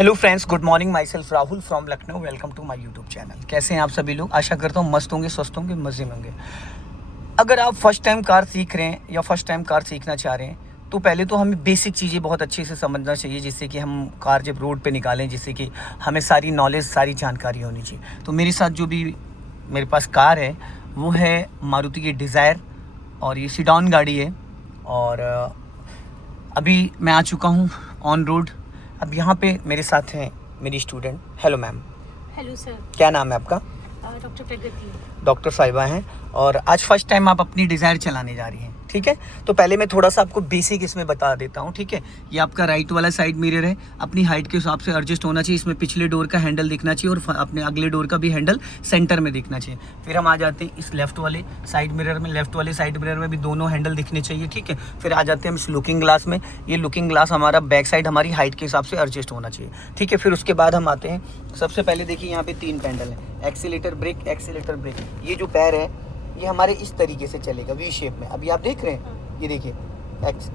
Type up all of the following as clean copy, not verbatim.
Hello friends, good morning. Myself Rahul from Lucknow. Welcome to my YouTube channel. कैसे हैं आप सभी लोग? आशा करता हूँ मस्त होंगे, स्वस्थ होंगे, मज़े में होंगे। अगर आप फर्स्ट टाइम कार सीख रहे हैं या फर्स्ट टाइम कार सीखना चाह रहे हैं तो पहले तो हमें बेसिक चीज़ें बहुत अच्छे से समझना चाहिए, जिससे कि हम कार जब रोड पे निकालें, जिससे कि हमें सारी नॉलेज, सारी जानकारी होनी चाहिए। तो मेरे साथ जो भी मेरे पास कार है वो है मारुति की डिज़ायर, और ये सीडॉन गाड़ी है। और अभी मैं आ चुका हूँ ऑन रोड। अब यहाँ पे मेरे साथ हैं मेरी student. Hello ma'am. Hello sir. क्या नाम है आपका? डॉक्टर प्रगति। डॉक्टर साहिबा हैं, और आज फर्स्ट टाइम आप अपनी डिज़ायर चलाने जा रही हैं, ठीक है? तो पहले मैं थोड़ा सा आपको बेसिक इसमें बता देता हूँ, ठीक है? ये आपका राइट वाला साइड मिरर है, अपनी हाइट के हिसाब से एडजस्ट होना चाहिए। इसमें पिछले डोर का हैंडल दिखना चाहिए और अपने अगले डोर का भी हैंडल सेंटर में दिखना चाहिए। फिर हम आ जाते हैं इस लेफ्ट वाले साइड मिरर में। लेफ्ट वाले साइड मिरर में भी दोनों हैंडल दिखने चाहिए, ठीक है? फिर आ जाते हैं हम इस लुकिंग ग्लास में। ये लुकिंग ग्लास हमारा बैक साइड हमारी हाइट के हिसाब से एडजस्ट होना चाहिए, ठीक है? फिर उसके बाद हम आते हैं, सबसे पहले देखिए यहाँ पे 3 पैडल है, एक्सीलेटर, ब्रेक, एक्सीलेटर, ब्रेक। ये जो पैर है ये हमारे इस तरीके से चलेगा, वी शेप में। अभी आप देख रहे हैं, ये देखिए,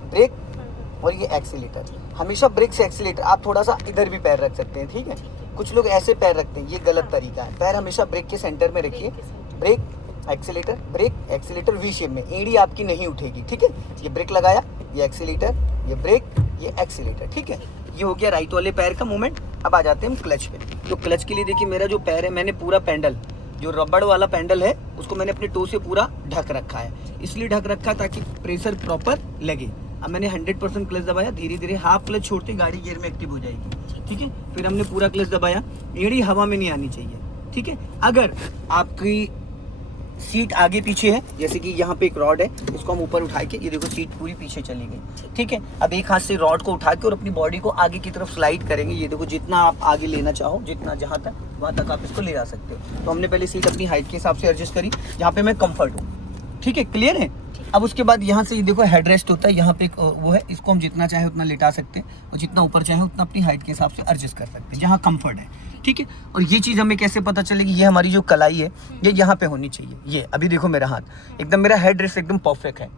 ब्रेक और ये एक्सीलेटर। हमेशा ब्रेक से एक्सीलेटर, आप थोड़ा सा इधर भी पैर रख सकते हैं, ठीक है? कुछ लोग ऐसे पैर रखते हैं, ये गलत तरीका है। पैर हमेशा ब्रेक के सेंटर में रखिए। Brake, accelerator, brake, accelerator, V shape में। एड़ी आपकी नहीं उठेगी, ठीक है? ये ब्रेक लगाया, ये एक्सीलेटर, ये ब्रेक, ये एक्सीलेटर, ठीक है? ये हो गया राइट वाले पैर का मूवमेंट। अब आ जाते हैं हम क्लच पे। तो क्लच के लिए देखिए, मेरा जो पैर है, मैंने पूरा पैडल, जो रबड़ वाला पैडल है, उसको मैंने अपने टो से पूरा ढक रखा है। इसलिए ढक रखा ताकि प्रेशर प्रॉपर लगे। अब मैंने 100% क्लच दबाया, धीरे धीरे हाफ क्लच छोड़ते गाड़ी गियर में एक्टिव हो जाएगी, ठीक है? फिर हमने पूरा क्लच दबाया, एड़ी हवा में नहीं आनी चाहिए, ठीक है? अगर आपकी सीट आगे पीछे है, जैसे कि यहाँ पे एक रॉड है, इसको हम ऊपर उठा के, ये देखो सीट पूरी पीछे चली गई, ठीक है? अब एक हाथ से रॉड को उठा के और अपनी बॉडी को आगे की तरफ स्लाइड करेंगे। ये देखो, जितना आप आगे लेना चाहो, जितना जहाँ तक, वहाँ तक आप इसको ले जा सकते हो। तो हमने पहले सीट अपनी हाइट के हिसाब से एडजस्ट करी, जहाँ पे मैं कंफर्ट हूँ, ठीक है? क्लियर है? अब उसके बाद यहाँ से ये देखो हेड रेस्ट होता है, यहाँ पे एक वो है, इसको हम जितना चाहे उतना लेटा सकते हैं, और जितना ऊपर चाहे उतना अपनी हाइट के हिसाब से एडजस्ट कर सकते हैं, जहाँ कंफर्ट है, ठीक है? और ये चीज़ हमें कैसे पता चलेगी? ये हमारी जो कलाई है ये यहाँ पे होनी चाहिए। ये अभी देखो, मेरा हाथ एकदम, मेरा हेड रेस्ट एकदम परफेक्ट है।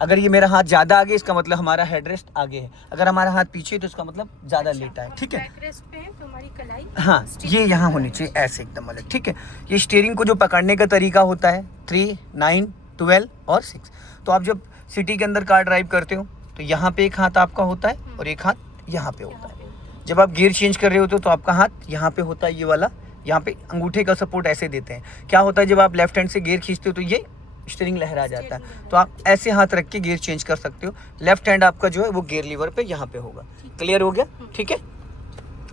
अगर ये मेरा हाथ ज़्यादा आगे, इसका मतलब हमारा हेड रेस्ट आगे है। अगर हमारा हाथ पीछे तो इसका मतलब ज़्यादा लेटा है, ठीक है? तो हमारी कलाई, हाँ, ये यहाँ होनी चाहिए ऐसे एकदम अलग, ठीक है? ये स्टीयरिंग को जो पकड़ने का तरीका होता है 3, 9, 12 और 6। तो आप जब सिटी के अंदर कार ड्राइव करते हो तो यहाँ पे एक हाथ आपका होता है और एक हाथ यहाँ पे होता है। जब आप गियर चेंज कर रहे होते हो तो आपका हाथ यहाँ पे होता है, ये वाला। यहाँ पे अंगूठे का सपोर्ट ऐसे देते हैं। क्या होता है, जब आप लेफ्ट हैंड से गियर खींचते हो तो ये स्टीयरिंग लहरा जाता है, तो आप ऐसे हाथ रख के गियर चेंज कर सकते हो। लेफ्ट हैंड आपका जो है वो गियर लीवर पे यहाँ पे होगा। क्लियर हो गया? ठीक है।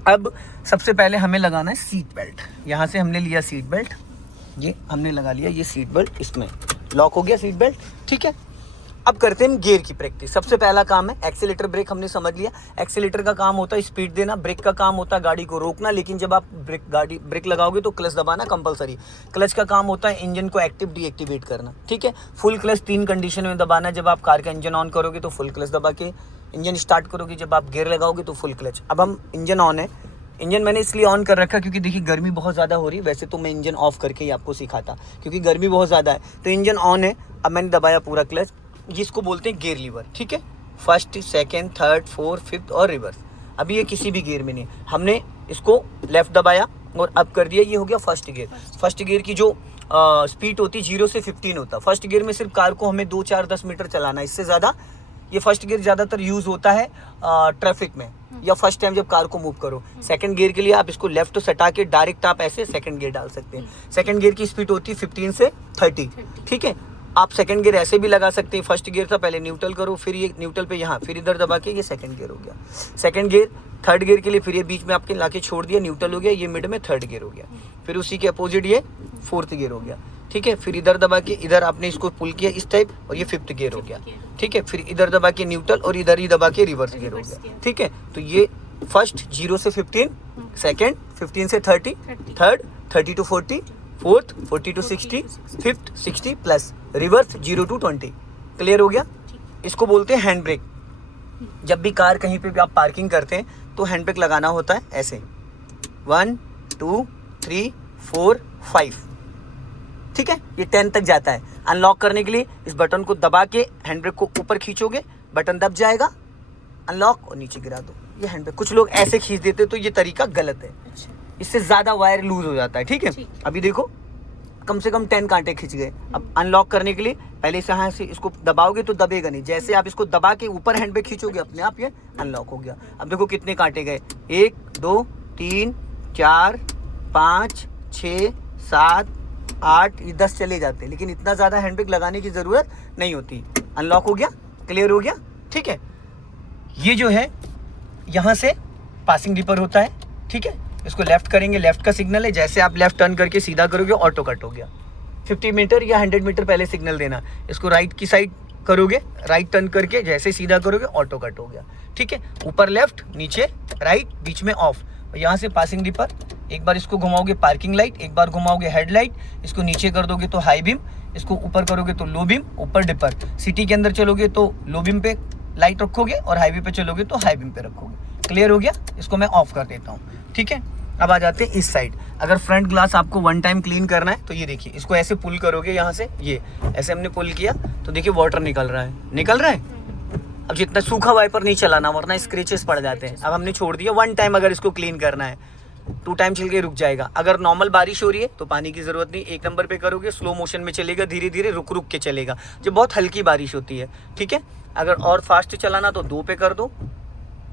अब सबसे पहले हमें लगाना है सीट बेल्ट। यहाँ से हमने लिया सीट बेल्ट, ये हमने लगा लिया, ये सीट बेल्ट इसमें लॉक हो गया सीट बेल्ट, ठीक है? अब करते हैं गियर की प्रैक्टिस। सबसे पहला काम है एक्सीलेटर, ब्रेक हमने समझ लिया। एक्सीलेटर का काम होता है स्पीड देना, ब्रेक का काम होता है गाड़ी को रोकना। लेकिन जब आप ब्रेक लगाओगे तो क्लच दबाना कंपलसरी। क्लच का काम होता है इंजन को एक्टिव डीएक्टिवेट करना, ठीक है? फुल क्लच 3 कंडीशन में दबाना है। जब आप कार का इंजन ऑन करोगे तो फुल क्लच दबा के इंजन स्टार्ट करोगे, जब आप गियर लगाओगे तो फुल क्लच। अब हम इंजन ऑन है, इंजन मैंने इसलिए ऑन कर रखा क्योंकि देखिए गर्मी बहुत ज़्यादा हो रही है। वैसे तो मैं इंजन ऑफ करके ही आपको सिखाता, क्योंकि गर्मी बहुत ज़्यादा है। तो इंजन ऑन है, अब मैंने दबाया पूरा क्लच, जिसको बोलते हैं गियर लीवर, ठीक है? First, second, third, fourth, fifth और रिवर्स। अभी ये किसी भी गियर में नहीं, हमने इसको लेफ्ट दबाया और अब कर दिया, ये हो गया फर्स्ट गियर। फर्स्ट गियर की जो स्पीड होती है 0 से 15 होता है। फर्स्ट गियर में सिर्फ कार को हमें 2, 4, 10 मीटर चलाना है, इससे ज़्यादा। ये फर्स्ट गियर ज़्यादातर यूज़ होता है ट्रैफिक में या फर्स्ट टाइम जब कार को मूव करो। सेकंड गियर के लिए आप इसको लेफ्ट सटा के डायरेक्ट आप ऐसे सेकंड गियर डाल सकते हैं। सेकंड गियर की स्पीड होती है 15 से 30, ठीक है? आप सेकंड गियर ऐसे भी लगा सकते हैं। फर्स्ट गियर था, पहले न्यूट्रल करो, फिर ये न्यूट्रल पे यहाँ, फिर इधर दबा के ये सेकंड गियर हो गया। सेकंड गियर थर्ड गियर के लिए, फिर ये बीच में आपके लाके छोड़ दिया, न्यूट्रल हो गया। ये मिड में थर्ड गियर हो गया। फिर उसी के अपोजिट ये फोर्थ गियर हो गया, ठीक है? फिर इधर दबा के इधर आपने इसको पुल किया इस टाइप, और ये फिफ्थ गियर हो गया, ठीक है? फिर इधर दबा के न्यूट्रल और इधर ही दबा के रिवर्स गियर हो गया, ठीक है? तो ये फर्स्ट 0 से 15, सेकंड 15 से 30, third 30 to 40, fourth 40 to 60, fifth 60 plus reverse 0 to 20। Clear हो गया? इसको बोलते हैं हैंड ब्रेक। जब भी कार कहीं पे भी आप पार्किंग करते हैं तो हैंड ब्रेक लगाना होता है ऐसे, 1, 2, 3, 4, 5, ठीक है? ये 10 तक जाता है। अनलॉक करने के लिए इस बटन को दबा के हैंड ब्रेक को ऊपर खींचोगे, बटन दब जाएगा, अनलॉक, और नीचे गिरा दो। ये हैंड ब्रेक। कुछ लोग ऐसे खींच देते तो ये तरीका गलत है, अच्छा इससे ज़्यादा वायर लूज हो जाता है। ठीक है, ठीक है। अभी देखो कम से कम 10 कांटे खिंच गए। अब अनलॉक करने के लिए पहले से यहाँ से इसको दबाओगे तो दबेगा नहीं, जैसे आप इसको दबा के ऊपर हैंड ब्रेक खींचोगे अपने आप ये अनलॉक हो गया। अब देखो कितने कांटे गए, 1 2 3 4 5 6 7 8, ये 10 चले जाते हैं, लेकिन इतना ज़्यादा हैंड ब्रेक लगाने की ज़रूरत नहीं होती। अनलॉक हो गया, क्लियर हो गया। ठीक है, ये जो है यहाँ से पासिंग डिपर होता है। ठीक है, इसको लेफ्ट करेंगे, लेफ्ट का सिग्नल है, जैसे आप लेफ्ट टर्न करके सीधा करोगे ऑटो कट हो गया। 50 मीटर या 100 मीटर पहले सिग्नल देना। इसको राइट की साइड करोगे, राइट टर्न करके जैसे सीधा करोगे ऑटो कट हो गया। ठीक है, ऊपर लेफ्ट, नीचे राइट, बीच में ऑफ। और यहाँ से पासिंग डिपर, एक बार इसको घुमाओगे पार्किंग लाइट, एक बार घुमाओगे हेडलाइट, इसको नीचे कर दोगे तो हाई बीम, इसको ऊपर करोगे तो लो बीम, ऊपर डिपर। सिटी के अंदर चलोगे तो लो बीम पे लाइट रखोगे और हाईवे पे चलोगे तो हाई बीम पे रखोगे। क्लियर हो गया, इसको मैं ऑफ कर देता हूँ। ठीक है, अब आ जाते हैं इस साइड। अगर फ्रंट ग्लास आपको 1 टाइम क्लीन करना है तो ये देखिए, इसको ऐसे पुल करोगे, यहाँ से ये ऐसे हमने पुल किया तो देखिए वाटर निकल रहा है। अब जितना सूखा वाइपर नहीं चलाना वरना स्क्रेचेस पड़ जाते हैं। अब हमने छोड़ दिया 1 टाइम, अगर इसको क्लीन करना है 2 टाइम चल के रुक जाएगा। अगर नॉर्मल बारिश हो रही है तो पानी की ज़रूरत नहीं, 1 नंबर पे करोगे स्लो मोशन में चलेगा, धीरे धीरे रुक रुक के चलेगा जब बहुत हल्की बारिश होती है। ठीक है, अगर और फास्ट चलाना तो 2 पे कर दो,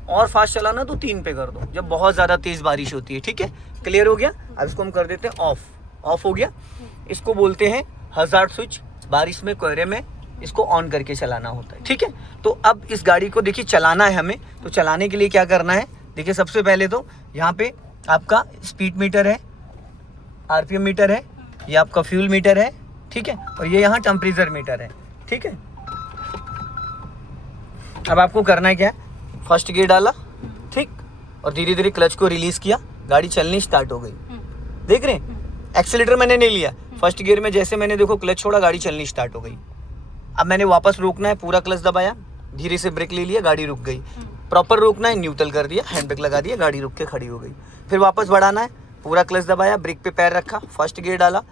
और फास्ट चलाना तो 3 पे कर दो जब बहुत ज़्यादा तेज़ बारिश होती है। ठीक है, क्लियर हो गया। अब इसको हम कर देते हैं ऑफ हो गया। इसको बोलते हैं हज़ार्ड स्विच, बारिश में कोहरे में इसको ऑन करके चलाना होता है। ठीक है, तो अब इस गाड़ी को देखिए चलाना है हमें, तो चलाने के लिए क्या करना है, देखिए सबसे पहले तो यहाँ पे आपका स्पीड मीटर है, आरपीएम मीटर है, ये आपका फ्यूल मीटर है। ठीक है, और ये यहाँ टेम्परेचर मीटर है। ठीक है, अब आपको करना है क्या, फर्स्ट गियर डाला, ठीक, और धीरे धीरे क्लच को रिलीज किया, गाड़ी चलनी स्टार्ट हो गई। देख रहे हैं, एक्सीलेटर मैंने नहीं लिया, फर्स्ट गियर में जैसे मैंने देखो क्लच छोड़ा, गाड़ी चलनी स्टार्ट हो गई। अब मैंने वापस रोकना है, पूरा क्लच दबाया, धीरे से ब्रेक ले लिया, गाड़ी रुक गई। प्रॉपर रोकना है, न्यूट्रल कर दिया, हैंड ब्रेक लगा दिया, गाड़ी रुक के खड़ी हो गई। फिर वापस बढ़ाना है, पूरा क्लच दबाया, ब्रेक पे पैर रखा, फर्स्ट गियर डाला,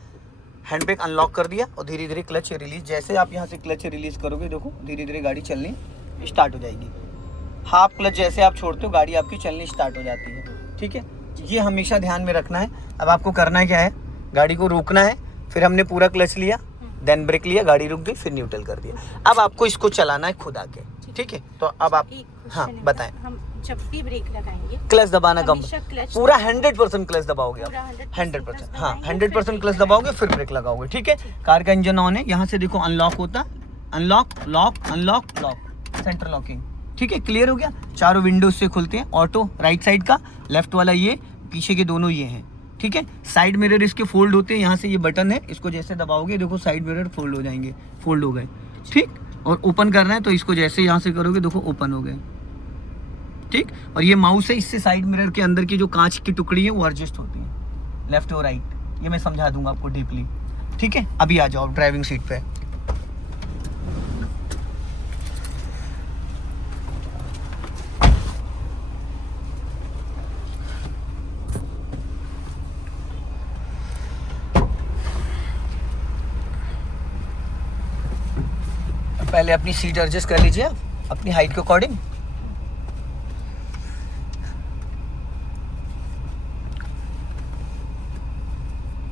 हैंड ब्रेक अनलॉक कर दिया और धीरे धीरे क्लच रिलीज। जैसे आप यहाँ से क्लच रिलीज करोगे देखो धीरे धीरे गाड़ी चलनी स्टार्ट हो जाएगी। हाफ क्लच जैसे आप छोड़ते हो गाड़ी आपकी चलनी स्टार्ट हो जाती है। ठीक है, ये हमेशा ध्यान में रखना है। अब आपको करना क्या है, गाड़ी को रोकना है, फिर हमने पूरा क्लच लिया, देन ब्रेक लिया, गाड़ी रुक गई, फिर न्यूट्रल कर दिया। अब आपको इसको चलाना है खुद आके। ठीक है, तो अब आप हाँ बताएं। हम जब भी ब्रेक लगाएंगे क्लच दबाना कम, क्लच पूरा 100% क्लच दबाओगे आप, 100%। हाँ 100% क्लच दबाओगे फिर ब्रेक लगाओगे। ठीक है, कार का इंजन ऑन है, यहाँ से देखो अनलॉक होता, unlock lock unlock lock, centre locking. ठीक है, क्लियर हो गया। चारों विंडोज से खुलते हैं, ऑटो राइट साइड का, लेफ्ट वाला ये, पीछे के दोनों ये हैं। ठीक है, साइड मिरर इसके फोल्ड होते हैं, यहाँ से ये बटन है, इसको जैसे दबाओगे देखो साइड मिरर फोल्ड हो जाएंगे, फोल्ड हो गए। ठीक, और ओपन करना है तो इसको जैसे यहाँ से करोगे देखो ओपन हो गए। ठीक, और ये माउस है, इससे साइड मिरर के अंदर की जो कांच की टुकड़ी है वो एडजस्ट होती है, लेफ्ट और राइट। ये मैं समझा दूंगा आपको डीपली। ठीक है, अभी आ जाओ ड्राइविंग सीट पे। पहले अपनी सीट एडजस्ट कर लीजिए आप अपनी हाइट के अकॉर्डिंग।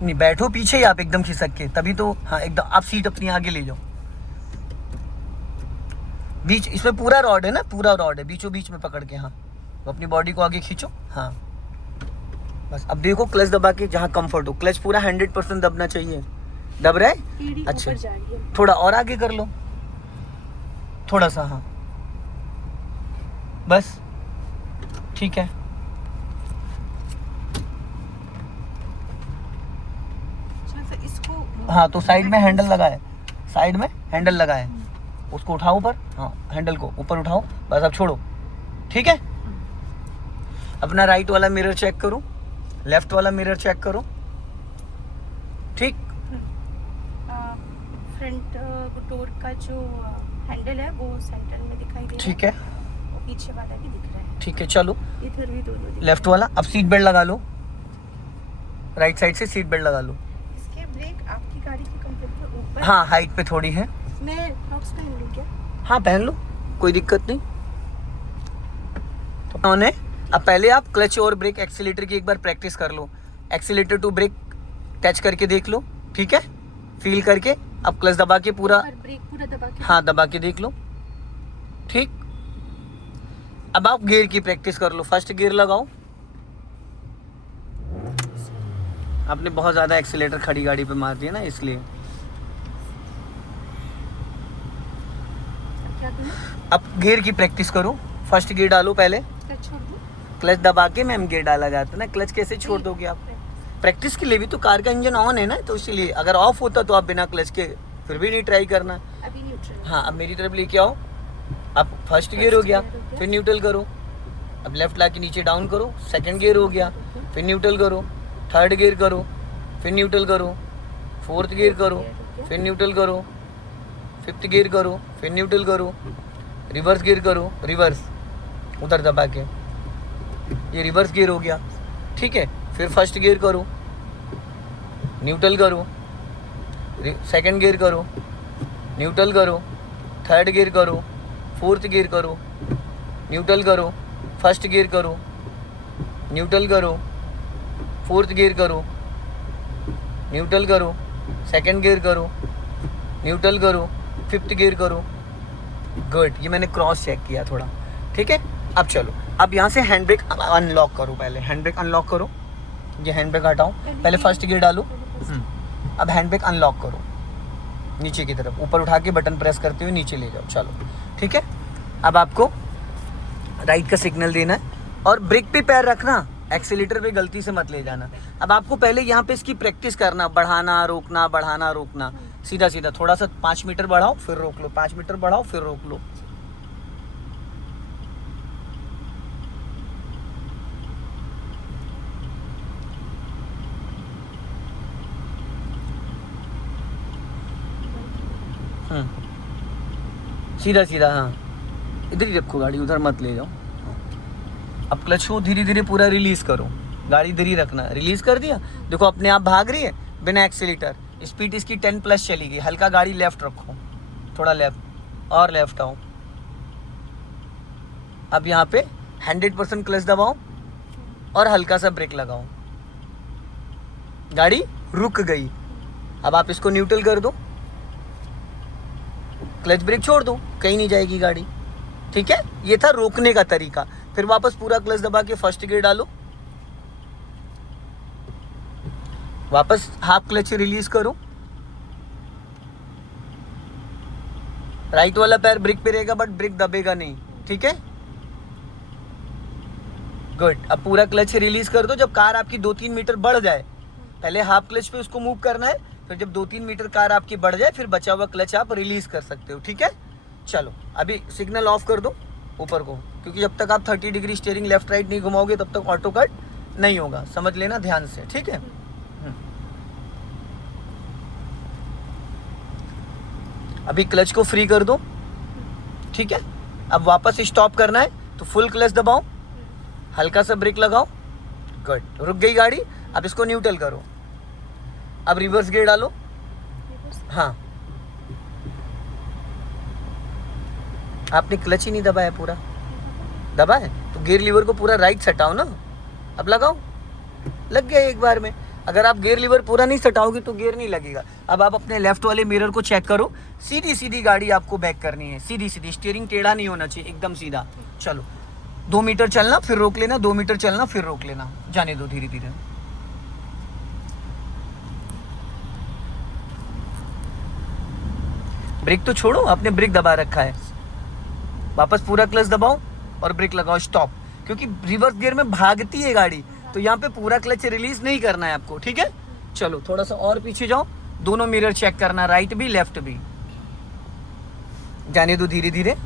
नहीं बैठो पीछे ही आप एकदम खिसक के, तभी तो हाँ एकदम आप सीट अपनी आगे ले जाओ। बीच इसमें पूरा रॉड है ना, पूरा रॉड है, बीचों बीच में पकड़ के हाँ तो अपनी बॉडी को आगे खींचो। हाँ बस, अब देखो क्लच दबा के जहाँ कंफर्ट हो, क्लच पूरा 100% दबना चाहिए। दब रहा है? अच्छा, थोड़ा और आगे कर लो, थोड़ा सा, हाँ बस ठीक है। इसको हाँ तो साइड में हैंडल लगा है, साइड में हैंडल लगा है, उसको उठाओ ऊपर, हाँ हैंडल को ऊपर उठाओ, बस अब छोड़ो। ठीक है, अपना राइट वाला मिरर चेक करो, लेफ्ट वाला मिरर चेक करो। ठीक, फ्रंट डोर का जो हैंडल है वो सेंटर में दिखाई दे रहा है। ठीक है, पीछे वाला भी दिख रहा है। ठीक है, चलो इधर भी दोनों लेफ्ट वाला। अब सीट बेल्ट लगा लो, राइट साइड से सीट बेल्ट लगा लो। इसके ब्रेक आपकी गाड़ी के कंपेयर पे ऊपर, हाँ हाइट पे थोड़ी है। मैं बॉक्स पहन लूं क्या? हाँ पहन लो, कोई दिक्कत नहीं। तो ऑन है। अब पहले आप क्लच और ब्रेक एक्सीलेटर की एक बार प्रैक्टिस कर लो। एक्सीलेटर टू ब्रेक टच करके देख लो, ठीक है, फील करके। अब क्लच दबा के पूरा, ब्रेक पूरा दबा के, हाँ दबा के देख लो, ठीक। अब आप गियर की प्रैक्टिस कर लो। फर्स्ट गियर लगाओ। आपने बहुत ज़्यादा एक्सीलेटर खड़ी गाड़ी पे मार दिया ना, इसलिए। क्या दूँ? अब गियर की प्रैक्टिस करो। फर्स्ट गियर डालो पहले, क्लच छोड़ दूँ? क्लच दबा के मैम गियर डाला जाता है ना, क्लच कैसे छोड़ दोगे आप? प्रैक्टिस के लिए भी तो कार का इंजन ऑन है ना, तो इसीलिए। अगर ऑफ होता तो आप बिना क्लच के फिर भी नहीं ट्राई करना। अभी न्यूट्रल। हाँ, अब मेरी तरफ लेके आओ। अब फर्स्ट गियर हो गया, फिर न्यूट्रल करो। अब लेफ्ट ला के नीचे डाउन करो। सेकंड गियर हो गया, फिर न्यूट्रल करो। थर्ड गियर करो, फिर न्यूट्रल करो। फोर्थ गियर करो, फिर न्यूट्रल करो। फिफ्थ गियर करो, फिर न्यूट्रल करो। रिवर्स गियर करो, रिवर्स उधर दबा के, ये रिवर्स गियर हो गया, ठीक है। फिर फर्स्ट गियर करो, न्यूट्रल करो। सेकंड गियर करो, न्यूट्रल करो। थर्ड गियर करो, फोर्थ गियर करो, न्यूट्रल करो। फर्स्ट गियर करो, न्यूट्रल करो। फोर्थ गियर करो, न्यूट्रल करो। सेकंड गियर करो, न्यूट्रल करो। फिफ्थ गियर करो। गुड, ये मैंने क्रॉस चेक किया थोड़ा, ठीक है। अब चलो, अब यहाँ से हैंड ब्रेक अनलॉक करो। पहले हैंड ब्रेक अनलॉक करो, ये हैंड ब्रेक हटाओ। पहले फर्स्ट गियर डालो। अब हैंड ब्रेक अनलॉक करो, नीचे की तरफ ऊपर उठा के बटन प्रेस करते हुए नीचे ले जाओ। चलो, ठीक है। अब आपको राइट का सिग्नल देना है और ब्रेक पे पैर रखना, एक्सीलेटर पे गलती से मत ले जाना। अब आपको पहले यहाँ पे इसकी प्रैक्टिस करना, बढ़ाना रोकना, बढ़ाना रोकना, सीधा सीधा। थोड़ा सा 5 मीटर बढ़ाओ फिर रोक लो, 5 मीटर बढ़ाओ फिर रोक लो। सीधा सीधा, हाँ इधर ही रखो गाड़ी, उधर मत ले जाओ। अब क्लच को धीरे धीरे पूरा रिलीज करो, गाड़ी इधर ही रखना। रिलीज कर दिया, देखो अपने आप भाग रही है बिना एक्सीलेटर। स्पीड इसकी 10+ चली गई। हल्का गाड़ी लेफ्ट रखो, थोड़ा लेफ्ट और लेफ्ट आओ। अब यहाँ पे 100% क्लच दबाओ और हल्का सा ब्रेक लगाओ। गाड़ी रुक गई। अब आप इसको न्यूट्रल कर दो, क्लच ब्रेक छोड़ दो, कहीं नहीं जाएगी गाड़ी, ठीक है। ये था रोकने का तरीका। फिर वापस पूरा क्लच दबा के फर्स्ट गियर डालो, वापस हाफ क्लच रिलीज करो। राइट वाला पैर ब्रेक पे रहेगा बट ब्रेक दबेगा नहीं, ठीक है। गुड, अब पूरा क्लच रिलीज कर दो। जब कार आपकी 2-3 मीटर बढ़ जाए, पहले हाफ क्लच पे उसको मूव करना है, फिर जब 2-3 मीटर कार आपकी बढ़ जाए फिर बचा हुआ क्लच आप रिलीज कर सकते हो, ठीक है। चलो, अभी सिग्नल ऑफ कर दो ऊपर को, क्योंकि जब तक आप 30 डिग्री स्टीयरिंग लेफ्ट राइट नहीं घुमाओगे तब तक ऑटो कट नहीं होगा, समझ लेना ध्यान से, ठीक है। अभी क्लच को फ्री कर दो, ठीक है। अब वापस स्टॉप करना है तो फुल क्लच दबाओ, हल्का सा ब्रेक लगाओ। गुड, रुक गई गाड़ी। अब इसको न्यूट्रल करो। अब रिवर्स गियर डालो, हाँ। आपने क्लच ही नहीं दबाया, पूरा दबा है तो गियर लीवर को पूरा राइट सटाओ ना। अब लगाओ, लग गया एक बार में। अगर आप गियर लीवर पूरा नहीं सटाओगे तो गियर नहीं लगेगा। अब आप अपने लेफ्ट वाले मिरर को चेक करो, सीधी सीधी गाड़ी आपको बैक करनी है, सीधी सीधी। स्टीयरिंग टेढ़ा नहीं होना चाहिए, एकदम सीधा। चलो, 2 मीटर चलना फिर रोक लेना, 2 मीटर चलना फिर रोक लेना, जाने दो धीरे धीरे। ब्रेक तो छोड़ो, आपने ब्रेक दबा रखा है। वापस पूरा क्लच दबाओ और ब्रेक लगाओ, स्टॉप। क्योंकि रिवर्स गियर में भागती है गाड़ी, तो यहाँ पे पूरा क्लच रिलीज नहीं करना है आपको, ठीक है। चलो, थोड़ा सा और पीछे जाओ, दोनों मिरर चेक करना, राइट भी लेफ्ट भी। जाने दो धीरे धीरे।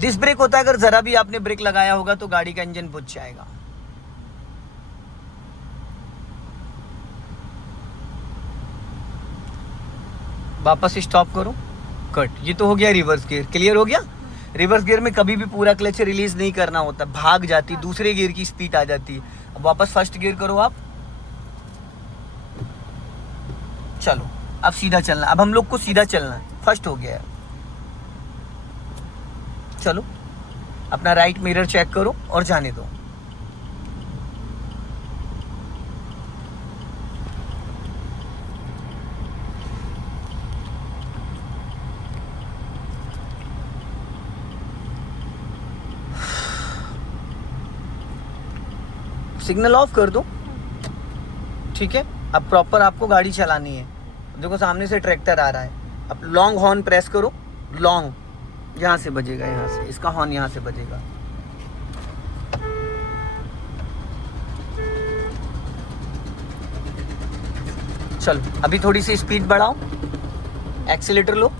डिस्क ब्रेक होता है, अगर जरा भी आपने ब्रेक लगाया होगा तो गाड़ी का इंजन बुझ जाएगा। वापस स्टॉप करो, कट। ये तो हो गया रिवर्स गियर, क्लियर हो गया। रिवर्स गियर में कभी भी पूरा क्लच रिलीज नहीं करना होता, भाग जाती, दूसरे गियर की स्पीड आ जाती है। अब वापस फर्स्ट गियर करो आप। चलो, अब सीधा चलना। अब हम लोग को सीधा चलना है, फर्स्ट हो गया है। चलो, अपना राइट मिरर चेक करो और जाने दो। सिग्नल ऑफ कर दो, ठीक है। अब प्रॉपर आपको गाड़ी चलानी है। देखो सामने से ट्रैक्टर आ रहा है, अब लॉन्ग हॉर्न प्रेस करो, लॉन्ग यहाँ से बजेगा, यहाँ से इसका हॉर्न यहाँ से बजेगा। चलो अभी थोड़ी सी स्पीड बढ़ाओ, एक्सीलेटर लो,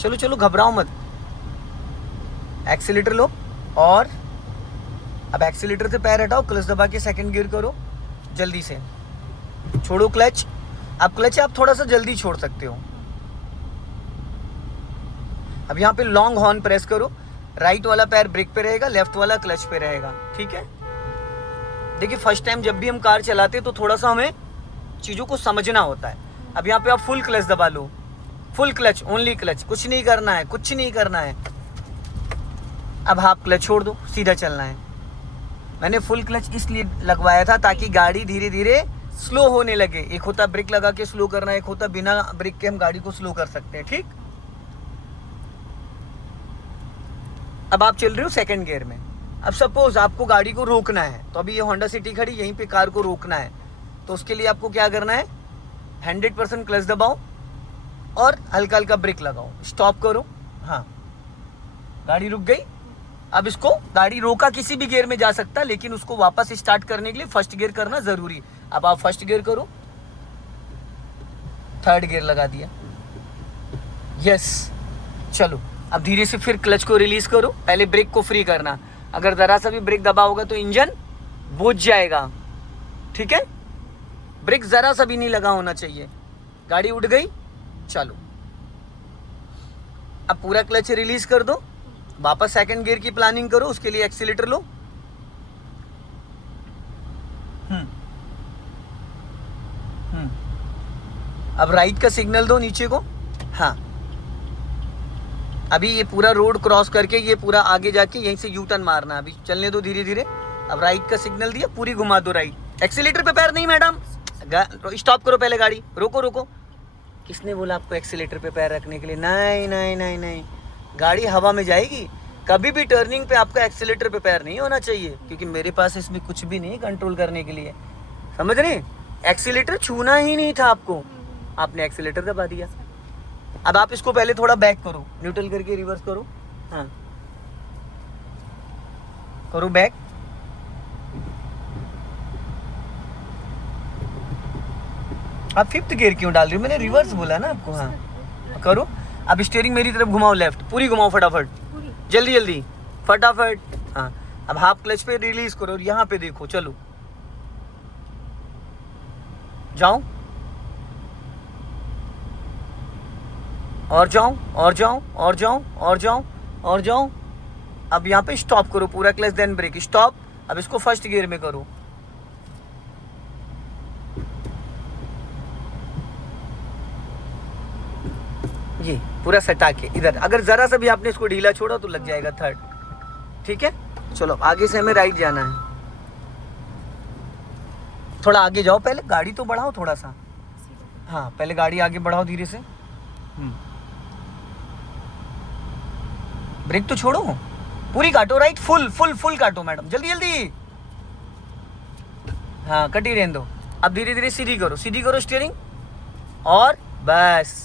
चलो चलो घबराओ मत, एक्सीलेटर लो। और अब एक्सीलेटर से पैर हटाओ, क्लच दबा के सेकंड गियर करो, जल्दी से छोड़ो क्लच। अब क्लच आप थोड़ा सा जल्दी छोड़ सकते हो। अब यहाँ पे लॉन्ग हॉर्न प्रेस करो, राइट वाला पैर ब्रेक पे रहेगा, लेफ्ट वाला क्लच पे रहेगा, ठीक है। देखिए फर्स्ट टाइम जब भी हम कार चलाते हैं तो थोड़ा सा हमें चीज़ों को समझना होता है। अब यहाँ पे आप फुल क्लच दबा लो, फुल क्लच, ओनली क्लच, कुछ नहीं करना है, कुछ नहीं करना है। अब हाफ क्लच छोड़ दो, सीधा चलना है। मैंने फुल क्लच इसलिए लगवाया था ताकि गाड़ी धीरे धीरे स्लो होने लगे। एक होता ब्रेक लगा के स्लो करना, एक होता बिना ब्रेक के हम गाड़ी को स्लो कर सकते हैं, ठीक। अब आप चल रहे हो सेकंड गियर में। अब सपोज आपको गाड़ी को रोकना है, तो अभी ये होंडा सिटी खड़ी, यहीं पे कार को रोकना है, तो उसके लिए आपको क्या करना है, 100% क्लच दबाओ और हल्का हल्का ब्रेक लगाओ, स्टॉप करो। हाँ, गाड़ी रुक गई। अब इसको गाड़ी रोका किसी भी गियर में जा सकता है, लेकिन उसको वापस स्टार्ट करने के लिए फर्स्ट गियर करना जरूरी। अब आप फर्स्ट गियर करो, थर्ड गियर लगा दिया, यस। चलो अब धीरे से फिर क्लच को रिलीज करो, पहले ब्रेक को फ्री करना। अगर जरा सा भी ब्रेक दबा होगा तो इंजन बुझ जाएगा, ठीक है। ब्रेक जरा सा भी नहीं लगा होना चाहिए। गाड़ी उड़ गई, चलो अब पूरा क्लच रिलीज कर दो, वापस सेकंड गियर की प्लानिंग करो, उसके लिए एक्सीलेटर लो। अब राइट का सिग्नल दो नीचे को। हाँ, अभी ये पूरा रोड क्रॉस करके ये पूरा आगे जाके यहीं से यू टर्न मारना। अभी चलने दो धीरे धीरे। अब राइट का सिग्नल दिया, पूरी घुमा दो राइट। एक्सीलेटर पे पैर नहीं मैडम, स्टॉप करो पहले गाड़ी, रोको रोको। किसने बोला आपको एक्सीलेटर पे पैर रखने के लिए? नहीं नहीं नहीं नहीं, गाड़ी हवा में जाएगी। कभी भी टर्निंग पे आपका एक्सीलेटर पे पैर नहीं होना चाहिए, क्योंकि मेरे पास इसमें कुछ भी नहीं कंट्रोल करने के लिए, समझ रहे? एक्सीलेटर छूना ही नहीं था आपको, आपने एक्सीलेटर दबा दिया। अब आप इसको पहले थोड़ा बैक करो, न्यूट्रल करके रिवर्स करो। हाँ, करो बैक। आप फिफ्थ गियर क्यों डाल रही हो? मैंने रिवर्स बोला ना आपको। हाँ करो। अब स्टीयरिंग मेरी तरफ घुमाओ, लेफ्ट पूरी घुमाओ फटाफट, जल्दी जल्दी फटाफट। हाँ, अब हाफ क्लच पे रिलीज करो और यहाँ पे देखो, चलो जाओ और जाओ और जाओ और जाओ और जाओ और जाओ। अब यहाँ पे स्टॉप करो, पूरा क्लच देन ब्रेक, स्टॉप। अब इसको फर्स्ट गियर में करो। ये पूरा सटा के इधर, अगर जरा सा भी आपने इसको ढीला छोड़ा तो लग जाएगा थर्ड, ठीक है। चलो आगे से हमें राइट जाना है, थोड़ा आगे जाओ, पहले गाड़ी तो बढ़ाओ थोड़ा सा। हाँ, पहले गाड़ी आगे बढ़ाओ धीरे से। ब्रेक तो छोड़ो, पूरी काटो राइट, फुल फुल फुल काटो मैडम, जल्दी जल्दी। हाँ, कटी रहने दो। अब धीरे धीरे सीधी करो स्टीयरिंग, और बस।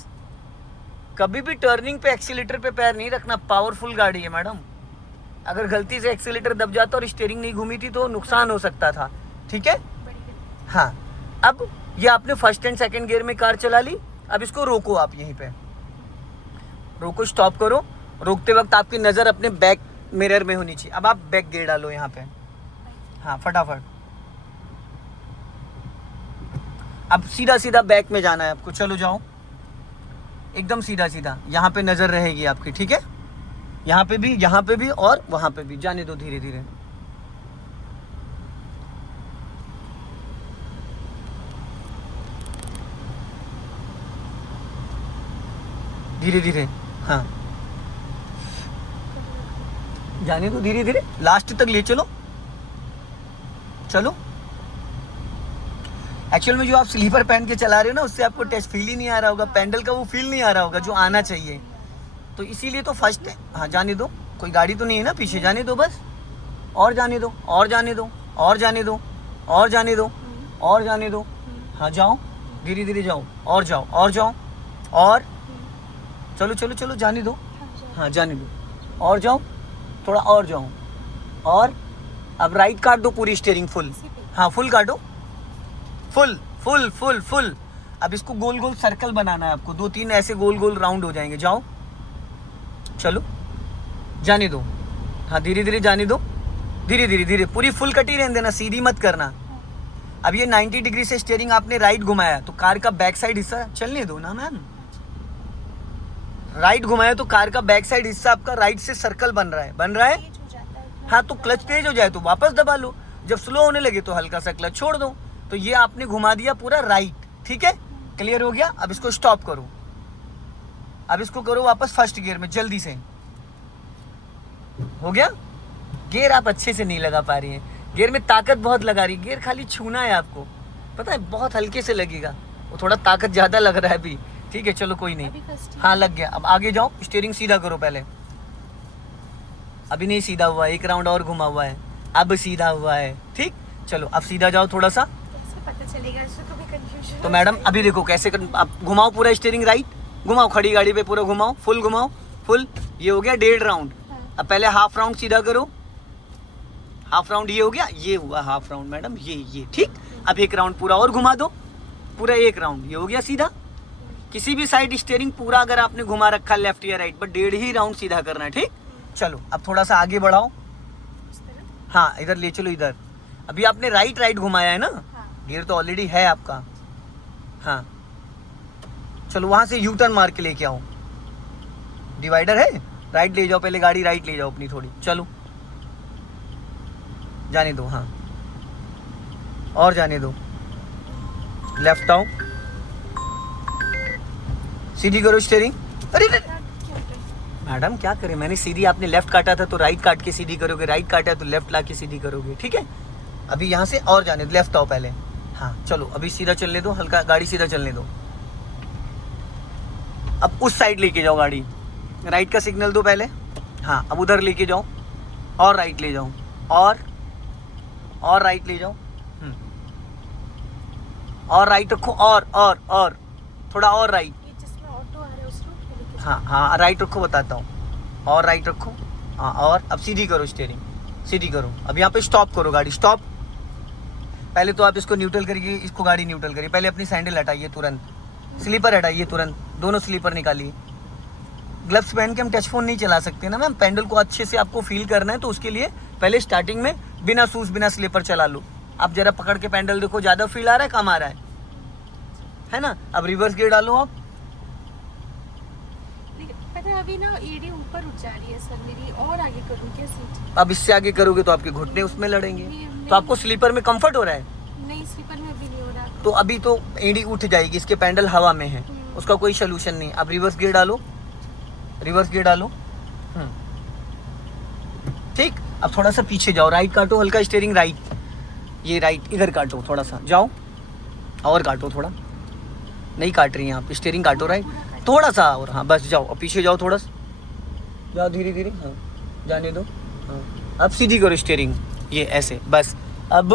कभी भी टर्निंग पे एक्सीलेटर पे पैर नहीं रखना, पावरफुल गाड़ी है मैडम। अगर गलती से एक्सीलेटर दब जाता और स्टीयरिंग नहीं घूमी थी तो नुकसान हो सकता था, ठीक है। हाँ, अब ये आपने फर्स्ट एंड सेकंड गियर में कार चला ली। अब इसको रोको, आप यहीं पे रोको, स्टॉप करो। रोकते वक्त आपकी नज़र अपने बैक मिरर में होनी चाहिए। अब आप बैक गियर डालो यहाँ पे। हाँ, फटाफट। अब सीधा सीधा बैक में जाना है आपको, चलो जाओ एकदम सीधा सीधा। यहाँ पे नज़र रहेगी आपकी, ठीक है। यहाँ पे भी और वहाँ पे भी, जाने दो धीरे धीरे। धीरे धीरे। हाँ, जाने दो धीरे धीरे, लास्ट तक ले चलो। चलो एक्चुअल में जो आप स्लीपर पहन के चला रहे हो ना, उससे आपको टेस्ट फील ही नहीं आ रहा होगा, पेंडल का वो फील नहीं आ रहा होगा जो आना चाहिए। तो इसीलिए तो फर्स्ट है। हाँ जाने दो, कोई गाड़ी तो नहीं है ना पीछे, जाने दो बस, और जाने दो, और जाने दो, और जाने दो, और जाने दो, और जाने दो। हाँ जाओ धीरे धीरे जाओ, और जाओ, और जाओ, और चलो चलो चलो, जाने दो। हाँ जाने दो, और जाओ, थोड़ा और जाओ, और अब राइट काट दो पूरी स्टीयरिंग फुल। हाँ फुल काटो, फुल फुल फुल फुल। अब इसको गोल गोल सर्कल बनाना है आपको, 2-3 ऐसे गोल गोल राउंड हो जाएंगे। जाओ चलो, जाने दो। हाँ धीरे धीरे जाने दो, धीरे धीरे धीरे, पूरी फुल कटी रहने देना, सीधी मत करना। अब ये 90 डिग्री से स्टीयरिंग आपने राइट घुमाया तो कार का बैक साइड हिस्सा चलने दो ना मैम। राइट घुमाया तो कार का बैक साइड हिस्सा आपका राइट से सर्कल बन रहा है, बन रहा है। हाँ तो क्लच तेज हो जाए तो वापस दबा लो, जब स्लो होने लगे तो हल्का सा क्लच छोड़ दो। तो ये आपने घुमा दिया पूरा राइट, ठीक है, क्लियर हो गया। अब इसको स्टॉप करो, अब इसको करो वापस फर्स्ट गियर में जल्दी से। हो गया। गियर आप अच्छे से नहीं लगा पा रही हैं, गियर में ताकत बहुत लगा रही है, गियर खाली छूना है आपको, पता है बहुत हल्के से लगेगा, वो थोड़ा ताकत ज्यादा लग रहा है अभी। ठीक है चलो कोई नहीं, हाँ लग गया। अब आगे जाओ, स्टीयरिंग सीधा करो पहले। अभी नहीं सीधा हुआ, एक राउंड और घुमा हुआ है, अब सीधा हुआ है। ठीक, चलो अब सीधा जाओ थोड़ा सा, पता चलेगा इसको, कभी कंफ्यूजन। तो मैडम अभी देखो कैसे आप घुमाओ पूरा स्टीयरिंग राइट, घुमाओ खड़ी गाड़ी पे पूरा घुमाओ, फुल घुमाओ, फुल। ये हो गया 1.5 राउंड। अब पहले हाफ राउंड सीधा करो, हाफ राउंड ये हो गया, ये हुआ हाफ राउंड मैडम, ये ठीक। अब 1 राउंड पूरा और घुमा दो, पूरा 1 राउंड, ये हो गया सीधा। किसी भी साइड स्टीयरिंग पूरा अगर आपने घुमा रखा लेफ्ट या राइट, बट 1.5 ही राउंड सीधा करना है। ठीक, चलो अब थोड़ा सा आगे बढ़ाओ। हाँ इधर ले चलो, इधर। अभी आपने राइट घुमाया है ना, गियर तो ऑलरेडी है आपका। हाँ चलो वहां से यू टर्न मार के लेके आओ, डिवाइडर है, राइट ले जाओ पहले गाड़ी, राइट ले जाओ अपनी थोड़ी। चलो जाने दो, हाँ और जाने दो, लेफ्ट आओ, सीधी करो स्टीयरिंग। अरे मैडम क्या करें, मैंने सीधी, आपने लेफ्ट काटा था तो राइट काट के सीधी करोगे, राइट काटा तो लेफ्ट ला के सीधी करोगे। ठीक है, अभी यहाँ से और जाने दो, लेफ्ट आओ पहले। हाँ चलो अभी सीधा चलने दो, हल्का गाड़ी सीधा चलने दो। अब उस साइड लेके जाओ गाड़ी, राइट का सिग्नल दो पहले। हाँ अब उधर लेके जाओ, और राइट ले जाओ, और राइट ले जाओ, और राइट रखो, और थोड़ा और राइट। हाँ राइट रखो, बताता हूँ, और राइट रखो। हाँ और अब सीधी करो स्टीयरिंग, सीधी करो। अब यहाँ पे स्टॉप करो गाड़ी, स्टॉप। पहले तो आप इसको न्यूट्रल करिए, इसको गाड़ी न्यूट्रल करिए। पहले अपनी सैंडल हटाइए तुरंत, स्लीपर हटाइए तुरंत, दोनों स्लीपर निकालिए। ग्लव्स पहन के हम टच फोन नहीं चला सकते ना मैम, पेंडल को अच्छे से आपको फील करना है, तो उसके लिए पहले स्टार्टिंग में बिना शूज बिना स्लीपर चला लो। आप जरा पकड़ के पेंडल देखो, ज़्यादा फील आ रहा है, कम आ रहा है ना। अब रिवर्स गियर डालो आप। अभी ना एड़ी ऊपर उठ जा रही है सर मेरी, और आगे करूँ क्या सीट? अब इससे आगे करोगे तो आपके घुटने उसमें लड़ेंगे। तो आपको स्लीपर में कंफर्ट हो रहा है? नहीं स्लीपर में अभी नहीं हो रहा। तो अभी तो एड़ी उठ जाएगी, इसके पेंडल हवा में है, उसका कोई सोल्यूशन नहीं। अब रिवर्स गियर डालो, रिवर्स गियर डालो। ठीक, अब थोड़ा सा पीछे जाओ, राइट काटो हल्का स्टीयरिंग, राइट, ये राइट इधर काटो, थोड़ा सा जाओ और काटो, थोड़ा नहीं काट रही हैं आप, स्टीयरिंग काटो राइट, थोड़ा सा और। हाँ बस जाओ, अब पीछे जाओ, थोड़ा सा जाओ धीरे धीरे। हाँ जाने दो। हाँ अब सीधी करो स्टीयरिंग, ये ऐसे बस। अब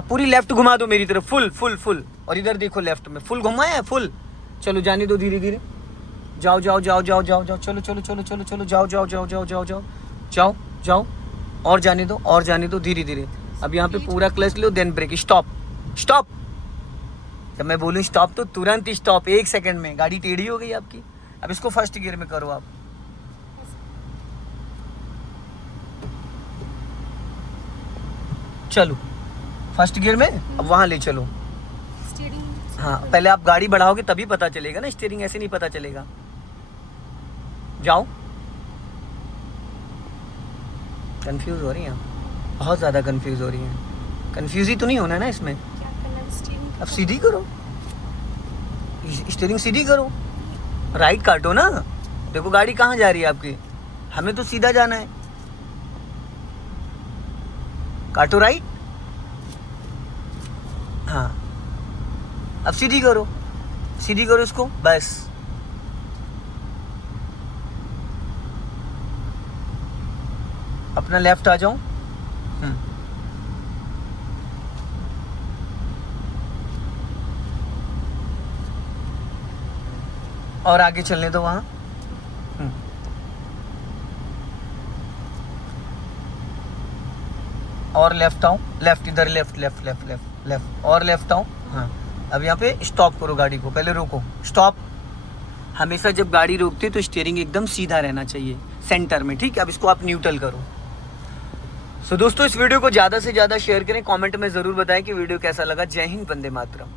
पूरी लेफ्ट घुमा दो मेरी तरफ, फुल फुल फुल, और इधर देखो लेफ्ट में फुल घुमाया है, फुल। चलो जाने दो धीरे धीरे, जाओ जाओ जाओ जाओ जाओ जाओ, चलो चलो चलो चलो चलो, जाओ जाओ जाओ जाओ जाओ जाओ जाओ जाओ, और जाने दो, और जाने दो धीरे धीरे। अब यहाँ पे पूरा क्लच लो, देन ब्रेक, स्टॉप स्टॉप। जब मैं बोलूँ स्टॉप तो तुरंत ही स्टॉप, 1 सेकंड में। गाड़ी टेढ़ी हो गई आपकी। अब इसको फर्स्ट गियर में करो आप। चलो फर्स्ट गियर में, अब वहाँ ले चलो। हाँ पहले आप गाड़ी बढ़ाओगे तभी पता चलेगा ना, स्टीयरिंग ऐसे नहीं पता चलेगा। जाओ। कंफ्यूज हो रही हैं, बहुत ज़्यादा कंफ्यूज हो रही हैं। कंफ्यूज ही तो नहीं होना है ना इसमें। अब सीधी करो, स्टीयरिंग सीधी करो, राइट काटो ना। देखो गाड़ी कहाँ जा रही है आपकी, हमें तो सीधा जाना है। काटो राइट, हाँ अब सीधी करो, सीधी करो इसको, बस अपना लेफ्ट आ जाओ। और आगे चलने दो वहाँ। और लेफ्ट आओ, लेफ्ट इधर, left left left left left और लेफ्ट आओ। हाँ अब यहाँ पे स्टॉप करो गाड़ी को, पहले रोको, स्टॉप। हमेशा जब गाड़ी रोकते तो स्टीयरिंग एकदम सीधा रहना चाहिए सेंटर में, ठीक है। अब इसको आप न्यूट्रल करो। सो दोस्तों इस वीडियो को ज़्यादा से ज़्यादा शेयर करें, कमेंट में ज़रूर बताएं कि वीडियो कैसा लगा। जय हिंद, वंदे मातरम।